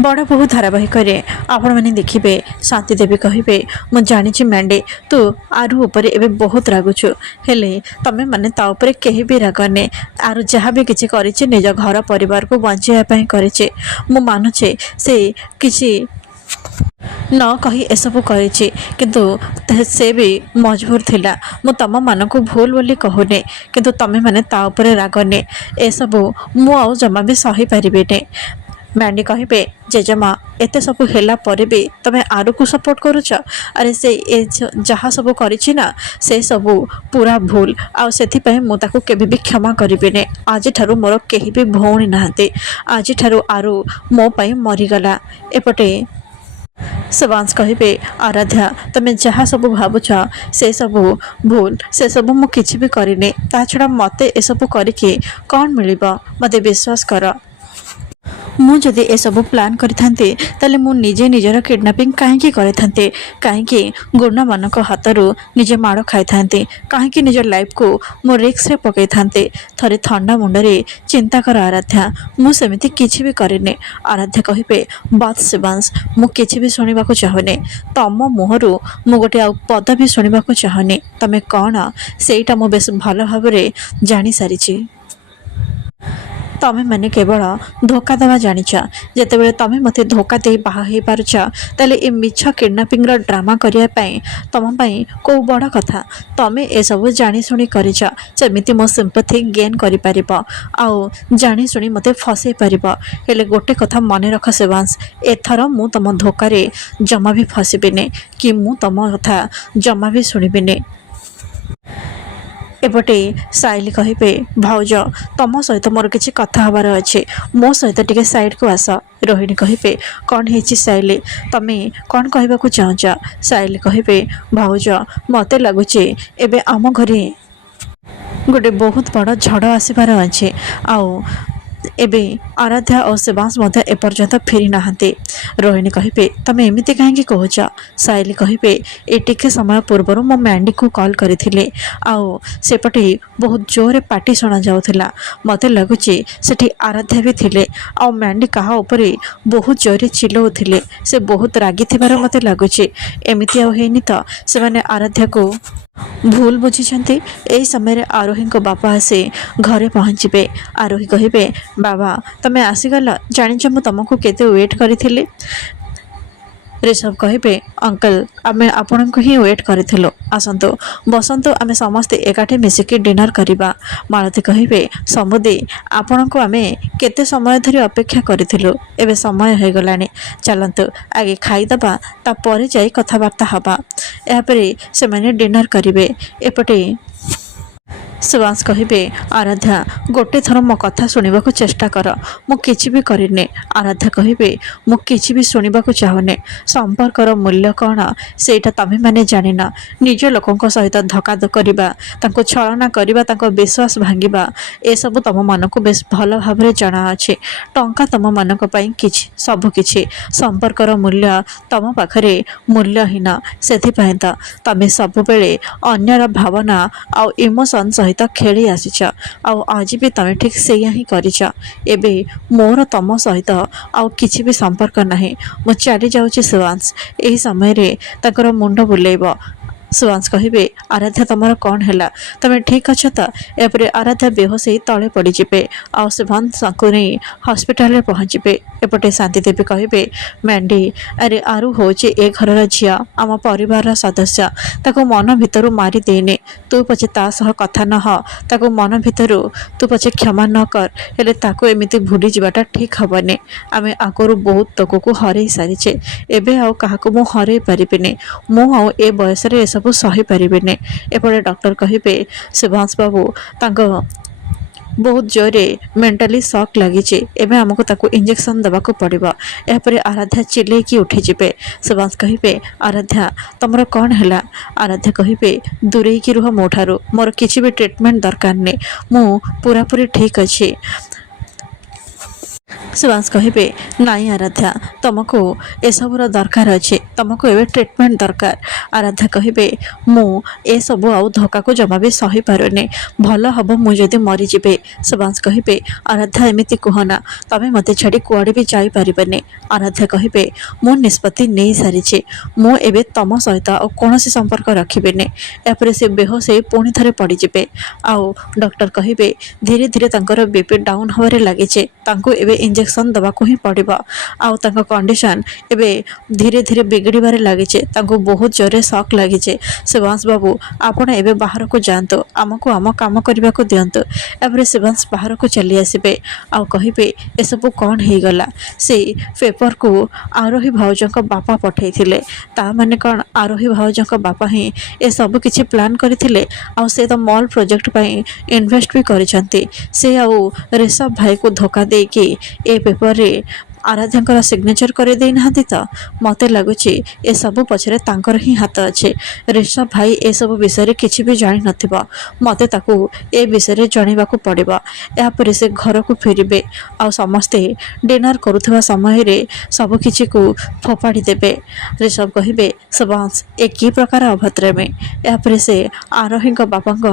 बड़ बहु धारावाहिक आपण मैंने देखिए शांति देवी कहे मु जानी मैंडे तू आरु उपर एबे बहुत रागुचु हेले तमें माने ता उपरे केही भी रागने आरु जहाँ भी किछि करिछि निज घर परिवार को बचाइबा पई करिछि मु मानुछे से किछि न कही एसबू करिछि किंतु से भी मजबूर थिला मु तम मान को भूल बोली कहूने किंतु तमें माने ता उपरे रागने एसबू मु आउ जमा भी सही पारिबेने मैंडी कहे जेजेमा एत सब है पर भी तुम्हें आरु को सपोर्ट करुच अरे से जहाँ सब करिछि ना से सब पूरा भूल आउ से मुझे केबे भी क्षमा करें आज ठारू मोर केही भी भौणी नहांती आज ठारू आरु मो पई मरीगला एपटे शिवांश कहे आराध्या तुम्हें जहाँ सब भावुच से सब भूल से सब मु किछि भी करिने ता छड़ा मते ए सब करिके कौन मिलिबा मते विश्वास कर मु जदि ए सब प्लान करिथांते ताले मु निजे निजर किडनैपिंग काहेकि करिथांते काहेकि गुंडा मानक हाथरू निजे माड़ खाइथांते काहेकि निजर लाइफ को मु रिस्क रे पकैथांते थरे ठंडा मुंडरे चिंता कर आराध्या मु सेमिति किछि भी करिने आराध्या कहिबे बात शिवांश मु किछि भी सुनिबा को चाहने तम मुहरु मु गोटे आ पद भी सुनिबा को चाहने तमे कोन सेटा मु बेस भलो भाबरे जानि सारिछि तमें मैंने केवल धोखा देवा जानिछ जेतेबेले तमें मते धोखा दे बाहा हे पारुछ ताले ए मिछ किडनैपिंग रो ड्रामा करिया पई तम पई को बड़ कथा तमें ए सब जानि सुनी करिछ जेमिति मो सिंपैथी गेन करि परिबो आउ जानि सुनी मते फसै परिबो हेले गोटे कथा मने रख शिवांश एथर मु तम धोखारे जमा भी फसिबिने कि मु तम कथा जमा भी सुनिबिने एपटे साइली कहे भाउज तम सहित मोर किसी कथा हबार अच्छे मो सहित टिके साइड को आस रोहिणी कहे कौन है साइली तमे कौन कहबा चाहूच साइली कहे भाउज मते लगुचे एबे आम घरे गोटे बहुत बड़ झड़ आसबार अच्छे आउ एबे आराध्या और शिवांश मध्य एपर्यंत फेरी नहांते रोहिणी कहे तमें एमती कहीं कहूच साइली कहे ए टिके समय पूर्व मो मैंडी को कॉल करथिले आउ सेपटे बहुत जोरे पार्टी सुना जाउथिला मते लगुचे सेठी आराध्या भी थिले आउ मैंडी कहा उपरे बहुत जोरे चिल्लाउथिले से बहुत रागी थिबार मते लगुचे एमिति आउ हेनी तो से माने आराध्या को भूल बुझी यही समय आरोही को बापा आसे घरे पहुँचे आरोही कहे बाबा तमें आसीगल जानिच मु तुमको केते वेट करी ऋषभ कहे अंकल आम आपण को ही वेट करूँ आसतु बसंतु आम समस्ते एकाठी मिसिकी डिनर करवा मालती कहे समुदी आपण को आम केते समय धरी अपेक्षा करूँ एवं समय हो गला चलतु आगे खाईदबा तापर जाई कथबार्ता हवा यापर से मैंने डिनर करेंगे एपटे शिवांश कहे आराध्या गोटे थर मो कथा सुनिबा को चेष्टा कर मु किछि भी करिने आराध्या कहे मु किछि भी सुनिबा को चाहने संपर्कर मूल्य कौन सेटा तमे माने जानिना निज लोकंक सहित धक्का करबा तांको छलना करबा तांको विश्वास भांगिबा ए सब तम मन को बेस भल भाबरे जाना अछि टंका तम मानक पई किछि सब किछि संपर्कर मूल्य तम पाखरे मूल्यहीन सेथि पई त तमे सब बेले अन्यर भावना आ इमोशन सहित खेली आसीच आज भी तमें ठीक से ही करिच एबे मोर तम सहित आउ किछि भी संपर्क नहीं मु चली जाउछि शिवांश एही समय रे ताकर मुंड बुलेइबो शिवांश कहे आराध्या तुमर कौन है तमें ठीक अच्छ तो यापर आराध्या बेहोश ही तले पड़े आ शिवांश को नहीं हॉस्पिटल पहुँचे एपटे शांति देवी कहे मैंडी अरे आरु हूँ ए घर झिया आम परिवार सदस्य ताको मन भितर मारी देने तू पचे ता सह कथा न ताको मन भितर तू पचे क्षमा न कर हेले ताको एमिति भूली जावाटा ठीक हेनी आम आगरू बहुत तक को हर सारीचे एबे आउ काहाको मु हर पारिबिनी मु आउ ए बयस रे सब सही पारिबेने एपटे डॉक्टर कहे शिवांश बाबू तांको बहुत जोरे मेंटली शॉक लगी एवं आमको ताको इंजेक्शन देवा पड़ो यापर आराध्या चिल्ले की उठी जिबे शिवांश कहे आराध्या तुमर कौन है आराध्या कहे दूरे की रुह मो ठारू मोर किसी भी ट्रीटमेंट दरकार नहीं मु पूरा पूरी ठीक अच्छे ଶିବାଂଶ କହିବେ ନାଇଁ ଆରାଧ୍ୟା, ତୁମକୁ ଏସବୁର ଦରକାର ଅଛି, ତୁମକୁ ଏବେ ଟ୍ରିଟମେଣ୍ଟ ଦରକାର। ଆରାଧ୍ୟା କହିବେ ମୁଁ ଏସବୁ ଆଉ ଧୋକାକୁ ଜମା ବି ସହିପାରୁନି, ଭଲ ହେବ ମୁଁ ଯଦି ମରିଯିବି। ଶିବାଂଶ କହିବେ ଆରାଧ୍ୟା ଏମିତି କୁହନା, ତୁମେ ମୋତେ ଛାଡ଼ି କୁଆଡ଼େ ବି ଯାଇପାରିବନି। ଆରାଧ୍ୟା କହିବେ ମୁଁ ନିଷ୍ପତ୍ତି ନେଇସାରିଛି, ମୁଁ ଏବେ ତୁମ ସହିତ ଆଉ କୌଣସି ସମ୍ପର୍କ ରଖିବିନି। ଏହାପରେ ସେ ବେହୋସ ହେଇ ପୁଣି ଥରେ ପଡ଼ିଯିବେ। ଆଉ ଡକ୍ଟର କହିବେ ଧୀରେ ଧୀରେ ତାଙ୍କର ବିପି ଡାଉନ୍ ହେବାରେ ଲାଗିଛି, ତାଙ୍କୁ ଏବେ ଇଞ୍ଜେକ୍ସନ୍ ଦେବାକୁ ହିଁ ପଡ଼ିବ। ଆଉ ତାଙ୍କ କଣ୍ଡିସନ୍ ଏବେ ଧୀରେ ଧୀରେ ବିଗିଡ଼ିବାରେ ଲାଗିଛି, ତାଙ୍କୁ ବହୁତ ଜୋରରେ ସକ୍ ଲାଗିଛି। ଶିବାଂଶ ବାବୁ ଆପଣ ଏବେ ବାହାରକୁ ଯାଆନ୍ତୁ, ଆମକୁ ଆମ କାମ କରିବାକୁ ଦିଅନ୍ତୁ। ଏହାପରେ ଶିବାଂଶ ବାହାରକୁ ଚାଲି ଆସିବେ ଆଉ କହିବେ ଏସବୁ କ'ଣ ହେଇଗଲା। ସେଇ ପେପରକୁ ଆରୋହୀ ଭାଉଜଙ୍କ ବାପା ପଠାଇଥିଲେ, ତା ମାନେ କ'ଣ ଆରୋହୀ ଭାଉଜଙ୍କ ବାପା ହିଁ ଏସବୁ କିଛି ପ୍ଲାନ୍ କରିଥିଲେ। ଆଉ ସେ ତ ମଲ୍ ପ୍ରୋଜେକ୍ଟ ପାଇଁ ଇନଭେଷ୍ଟ ବି କରିଛନ୍ତି। ସେ ଆଉ ରିଷଭ ଭାଇକୁ ଧୋକା ଦେଇକି ଏ ପେପରରେ ଆରାଧ୍ୟାଙ୍କର ସିଗ୍ନେଚର କରିଦେଇନାହାନ୍ତି ତ। ମୋତେ ଲାଗୁଛି ଏସବୁ ପଛରେ ତାଙ୍କର ହିଁ ହାତ ଅଛି। ରିଷଭ ଭାଇ ଏସବୁ ବିଷୟରେ କିଛି ବି ଜାଣିନଥିବ, ମୋତେ ତାକୁ ଏ ବିଷୟରେ ଜଣାଇବାକୁ ପଡ଼ିବ। ଏହାପରେ ସେ ଘରକୁ ଫେରିବେ ଆଉ ସମସ୍ତେ ଡିନର କରୁଥିବା ସମୟରେ ସବୁକିଛିକୁ ଫୋପାଡ଼ି ଦେବେ। ରିଷଭ କହିବେ ଶିବାଂଶ ଏ କି ପ୍ରକାର ଅଭଦ୍ରାମୀ। ଏହାପରେ ସେ ଆରୋହୀଙ୍କ ବାପାଙ୍କ